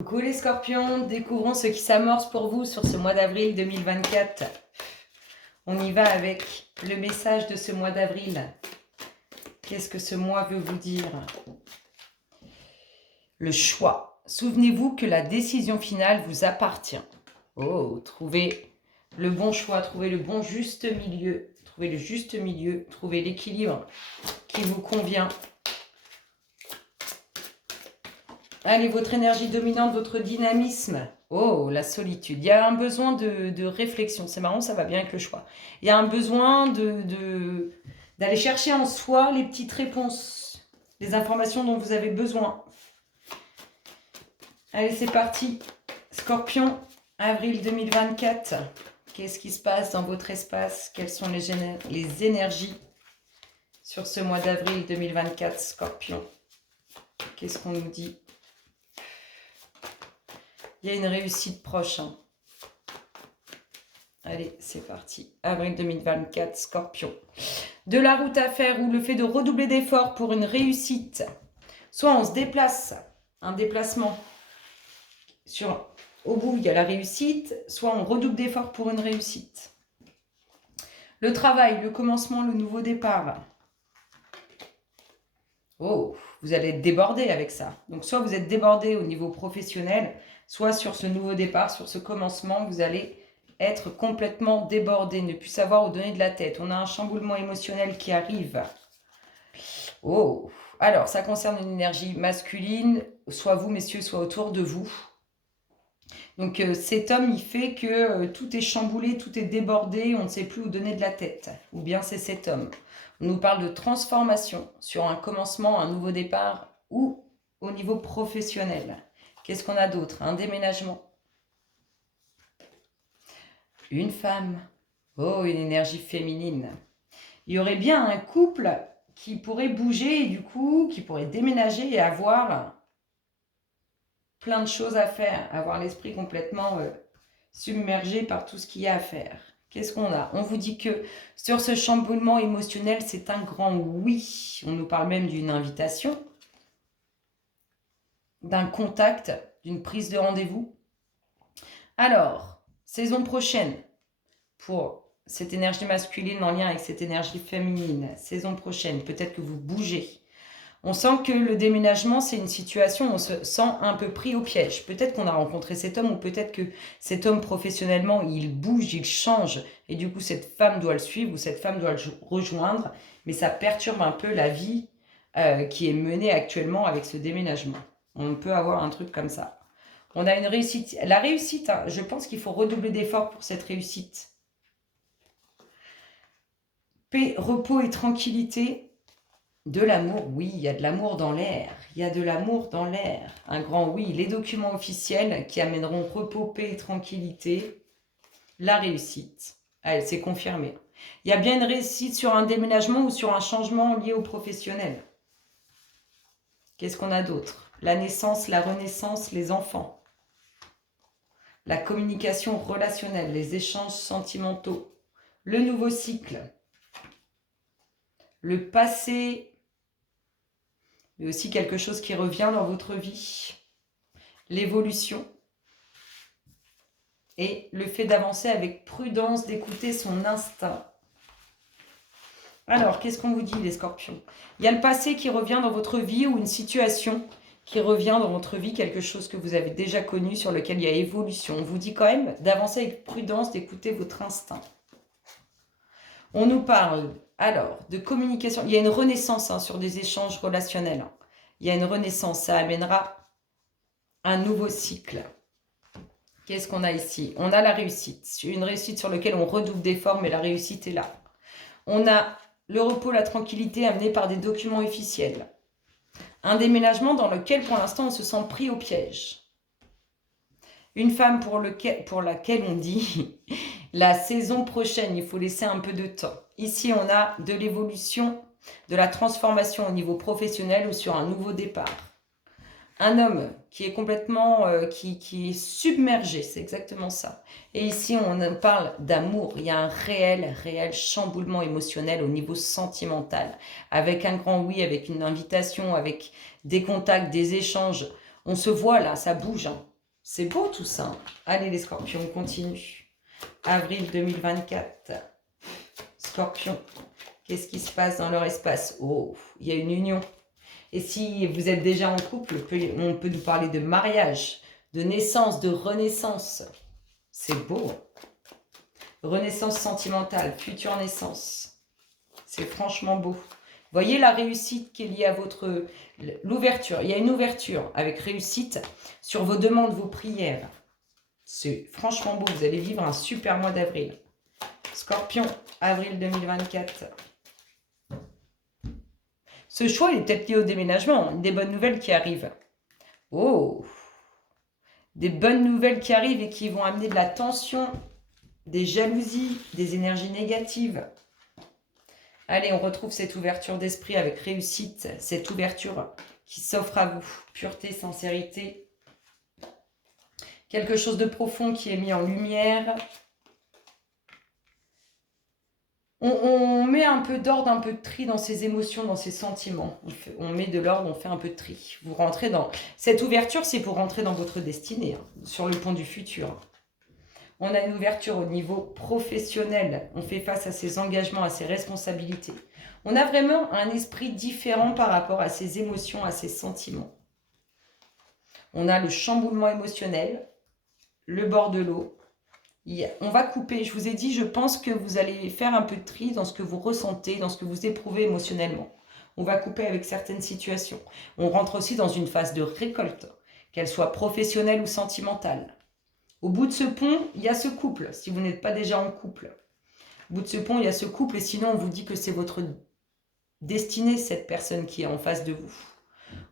Coucou les scorpions, découvrons ce qui s'amorce pour vous sur ce mois d'avril 2024. On y va avec le message de ce mois d'avril. Qu'est-ce que ce mois veut vous dire? Le choix. Souvenez-vous que la décision finale vous appartient. Oh, trouvez le bon choix, trouvez le bon juste milieu. Trouvez le juste milieu, trouvez l'équilibre qui vous convient. Allez, votre énergie dominante, votre dynamisme. Oh, la solitude. Il y a un besoin de réflexion. C'est marrant, ça va bien avec le choix. Il y a un besoin d'aller chercher en soi les petites réponses, les informations dont vous avez besoin. Allez, c'est parti. Scorpion, avril 2024. Qu'est-ce qui se passe dans votre espace? Quelles sont les énergies sur ce mois d'avril 2024, Scorpion? Qu'est-ce qu'on nous dit? Il y a une réussite proche. Allez, c'est parti. Avril 2024, Scorpion. De la route à faire ou le fait de redoubler d'efforts pour une réussite. Soit on se déplace, un déplacement. Au bout, il y a la réussite. Soit on redouble d'efforts pour une réussite. Le travail, le commencement, le nouveau départ. Oh, vous allez être débordé avec ça. Donc, soit vous êtes débordé au niveau professionnel, soit sur ce nouveau départ, sur ce commencement, vous allez être complètement débordé, ne plus savoir où donner de la tête. On a un chamboulement émotionnel qui arrive. Oh, alors, ça concerne une énergie masculine, soit vous, messieurs, soit autour de vous. Donc, cet homme, il fait que tout est chamboulé, tout est débordé, on ne sait plus où donner de la tête. Ou bien c'est cet homme. On nous parle de transformation sur un commencement, un nouveau départ ou au niveau professionnel. Qu'est-ce qu'on a d'autre? Un déménagement. Une femme. Oh, une énergie féminine. Il y aurait bien un couple qui pourrait bouger et du coup, qui pourrait déménager et avoir plein de choses à faire. Avoir l'esprit complètement submergé par tout ce qu'il y a à faire. Qu'est-ce qu'on a? On vous dit que sur ce chamboulement émotionnel, c'est un grand oui. On nous parle même d'une invitation, d'un contact, d'une prise de rendez-vous. Alors, saison prochaine, pour cette énergie masculine en lien avec cette énergie féminine, saison prochaine, peut-être que vous bougez. On sent que le déménagement, c'est une situation où on se sent un peu pris au piège. Peut-être qu'on a rencontré cet homme ou peut-être que cet homme, professionnellement, il bouge, il change. Et du coup, cette femme doit le suivre ou cette femme doit le rejoindre. Mais ça perturbe un peu la vie qui est menée actuellement avec ce déménagement. On peut avoir un truc comme ça. On a une réussite. La réussite, hein, je pense qu'il faut redoubler d'efforts pour cette réussite. Paix, repos et tranquillité. De l'amour, oui, il y a de l'amour dans l'air. Il y a de l'amour dans l'air. Un grand oui. Les documents officiels qui amèneront repos, paix et tranquillité. La réussite. Allez, c'est confirmé. Il y a bien une réussite sur un déménagement ou sur un changement lié au professionnel. Qu'est-ce qu'on a d'autre? La naissance, la renaissance, les enfants. La communication relationnelle, les échanges sentimentaux. Le nouveau cycle. Le passé, mais aussi quelque chose qui revient dans votre vie. L'évolution. Et le fait d'avancer avec prudence, d'écouter son instinct. Alors, qu'est-ce qu'on vous dit, les scorpions? Il y a le passé qui revient dans votre vie ou une situation qui revient dans votre vie, quelque chose que vous avez déjà connu, sur lequel il y a évolution. On vous dit quand même d'avancer avec prudence, d'écouter votre instinct. On nous parle, alors, de communication. Il y a une renaissance sur des échanges relationnels. Il y a une renaissance, ça amènera un nouveau cycle. Qu'est-ce qu'on a ici? On a la réussite. Une réussite sur laquelle on redouble d'efforts, mais la réussite est là. On a le repos, la tranquillité amenée par des documents officiels. Un déménagement dans lequel, pour l'instant, on se sent pris au piège. Une femme pour laquelle on dit la saison prochaine, il faut laisser un peu de temps. Ici, on a de l'évolution, de la transformation au niveau professionnel ou sur un nouveau départ. Un homme qui est complètement, qui est submergé, c'est exactement ça. Et ici, on parle d'amour. Il y a un réel chamboulement émotionnel au niveau sentimental. Avec un grand oui, avec une invitation, avec des contacts, des échanges. On se voit là, ça bouge. C'est beau tout ça. Allez les scorpions, on continue. Avril 2024. Scorpion, qu'est-ce qui se passe dans leur espace? Oh, il y a une union. Et si vous êtes déjà en couple, on peut nous parler de mariage, de naissance, de renaissance. C'est beau. Renaissance sentimentale, future naissance. C'est franchement beau. Voyez la réussite qui est liée à l'ouverture. Il y a une ouverture avec réussite sur vos demandes, vos prières. C'est franchement beau. Vous allez vivre un super mois d'avril. Scorpion, avril 2024. Ce choix est peut-être lié au déménagement. Des bonnes nouvelles qui arrivent. Oh! Des bonnes nouvelles qui arrivent et qui vont amener de la tension, des jalousies, des énergies négatives. Allez, on retrouve cette ouverture d'esprit avec réussite, cette ouverture qui s'offre à vous. Pureté, sincérité. Quelque chose de profond qui est mis en lumière. On met un peu d'ordre, un peu de tri dans ses émotions, dans ses sentiments. On met de l'ordre, on fait un peu de tri. Vous rentrez dans... Cette ouverture, c'est pour rentrer dans votre destinée, hein, sur le pont du futur. On a une ouverture au niveau professionnel. On fait face à ses engagements, à ses responsabilités. On a vraiment un esprit différent par rapport à ses émotions, à ses sentiments. On a le chamboulement émotionnel, le bord de l'eau. On va couper. Je vous ai dit, je pense que vous allez faire un peu de tri dans ce que vous ressentez, dans ce que vous éprouvez émotionnellement. On va couper avec certaines situations. On rentre aussi dans une phase de récolte, qu'elle soit professionnelle ou sentimentale. Au bout de ce pont, il y a ce couple, si vous n'êtes pas déjà en couple. Au bout de ce pont, il y a ce couple, et sinon, on vous dit que c'est votre destinée, cette personne qui est en face de vous.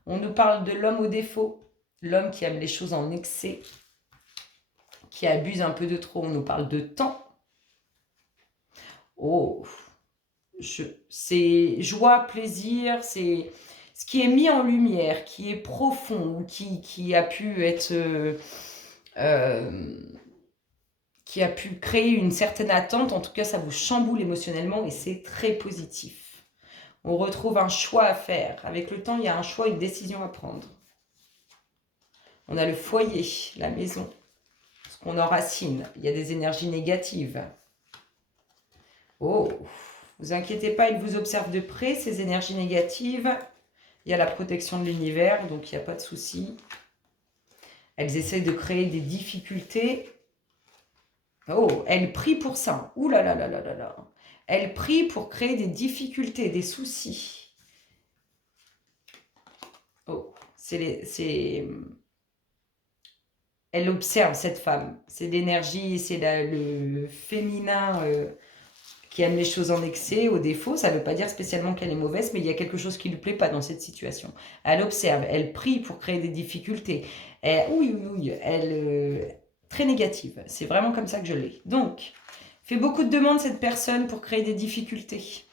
On nous parle de l'homme au défaut, l'homme qui aime les choses en excès, qui abuse un peu de trop. On nous parle de temps. Oh, c'est joie, plaisir, c'est ce qui est mis en lumière, qui est profond, qui a pu être... qui a pu créer une certaine attente. En tout cas, ça vous chamboule émotionnellement et c'est très positif. On retrouve un choix à faire. Avec le temps, il y a un choix, une décision à prendre. On a le foyer, la maison, ce qu'on enracine. Il y a des énergies négatives. Oh, vous inquiétez pas, il vous observe de près, ces énergies négatives. Il y a la protection de l'univers, donc il n'y a pas de souci. Elles essayent de créer des difficultés. Oh, elles prient pour ça. Ouh là là là là là là. Elles prient pour créer des difficultés, des soucis. Oh, elle observe cette femme. C'est l'énergie, c'est le féminin qui aime les choses en excès, au défaut. Ça ne veut pas dire spécialement qu'elle est mauvaise, mais il y a quelque chose qui ne lui plaît pas dans cette situation. Elle observe, elle prie pour créer des difficultés. Très négative. C'est vraiment comme ça que je l'ai. Donc, fait beaucoup de demandes cette personne pour créer des difficultés.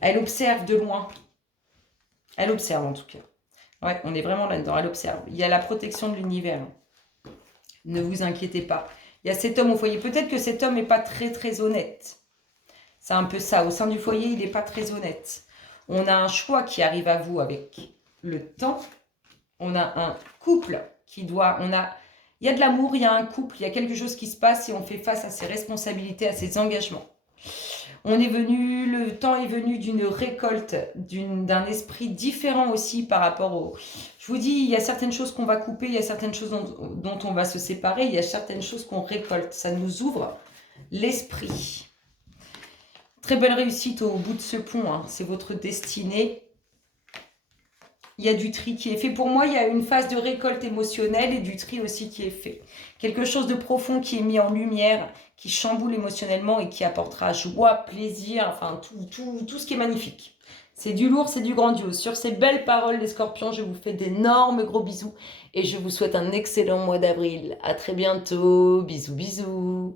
Elle observe de loin. Elle observe en tout cas. Ouais, on est vraiment là-dedans. Elle observe. Il y a la protection de l'univers. Ne vous inquiétez pas. Il y a cet homme au foyer. Peut-être que cet homme n'est pas très très honnête. C'est un peu ça. Au sein du foyer, il n'est pas très honnête. On a un choix qui arrive à vous avec le temps. On a un couple qui doit... Il y a de l'amour, il y a un couple, il y a quelque chose qui se passe et on fait face à ses responsabilités, à ses engagements. Le temps est venu d'une récolte, d'un esprit différent aussi par rapport au... Je vous dis, il y a certaines choses qu'on va couper, il y a certaines choses dont on va se séparer, il y a certaines choses qu'on récolte. Ça nous ouvre l'esprit. Très belle réussite au bout de ce pont, hein. C'est votre destinée. Il y a du tri qui est fait. Pour moi, il y a une phase de récolte émotionnelle et du tri aussi qui est fait. Quelque chose de profond qui est mis en lumière, qui chamboule émotionnellement et qui apportera joie, plaisir, enfin tout ce qui est magnifique. C'est du lourd, c'est du grandiose. Sur ces belles paroles, les scorpions, je vous fais d'énormes gros bisous et je vous souhaite un excellent mois d'avril. À très bientôt. Bisous, bisous.